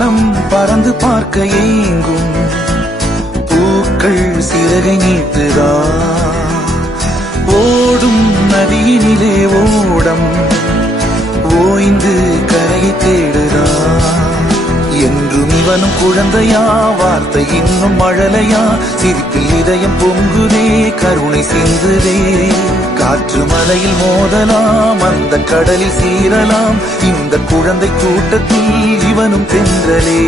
வானம் பறந்து பார்க்க ஏங்கும் பூக்கள் சிறகை நீட்டுதா ஓடும் நதியினிலே ஓடம் ஓய்ந்து கரையை தேடுதா என்றும் இவனும் குழந்தையா வார்த்தை இன்னும் மழலையா சிரிப்பில் இதயம் பொங்குதே கருணை சிந்துதே காற்று மலையில் மோதலாம் அந்த கடலில் சீரலாம் இந்த குழந்தை கூட்டத்தில் இவனும் தென்றலே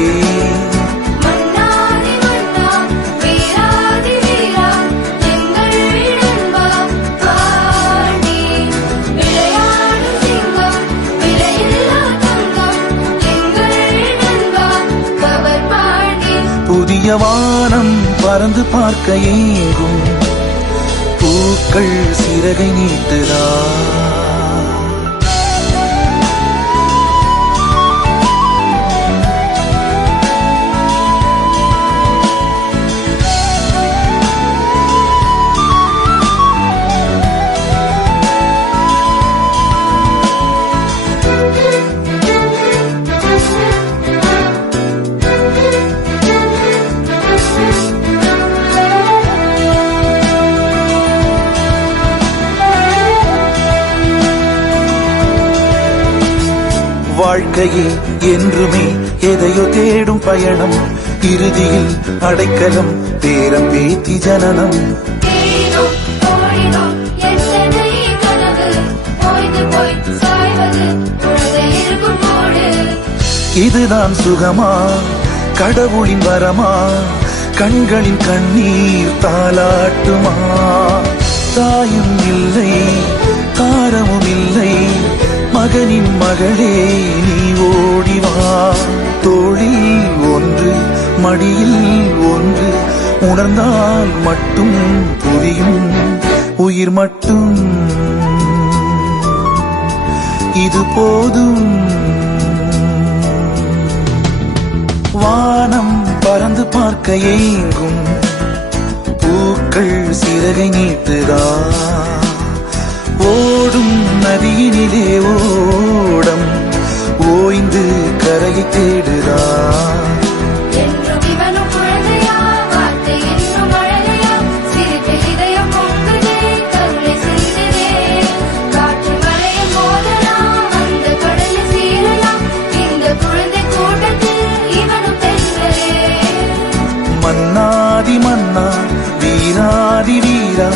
புதிய வானம் பறந்து பார்க்க ஏங்கும் பூக்கள் சிறகை நீட்டுதா வாழ்க்கையே என்றுமே எதையோ தேடும் பயணம் இறுதியில் அடைக்கலம் பேரம் பேத்தி ஜனனம் இதுதான் சுகமா கடவுளின் வரமா கண்களின் கண்ணீர் தாலாட்டுமா தாயும் இல்லை தாரமும் இல்லை மகனின் மகளே நீ ஓடிவா தோளில் ஒன்று மடியில் ஒன்று உணர்ந்தால் மட்டும் புரியும் உயிர் மட்டும் இது போதும் வானம் பறந்து பார்க்க ஏங்கும் பூக்கள் சிறகை நீட்டுதா ஓடும் நதியினிலே ஓடம் ஓய்ந்து கரையை தேடுதா மன்னாதி மன்னா வீராதி வீரா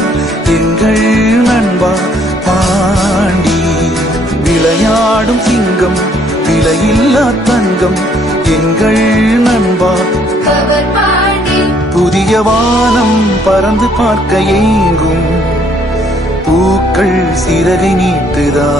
எங்கள் நண்பா பாண்டி விளையாடும் சிங்கம் விலையில்லா தங்கம் எங்கள் நண்பா புதிய வானம் பறந்து பார்க்க ஏங்கும் பூக்கள் சிறகை நீட்டுதா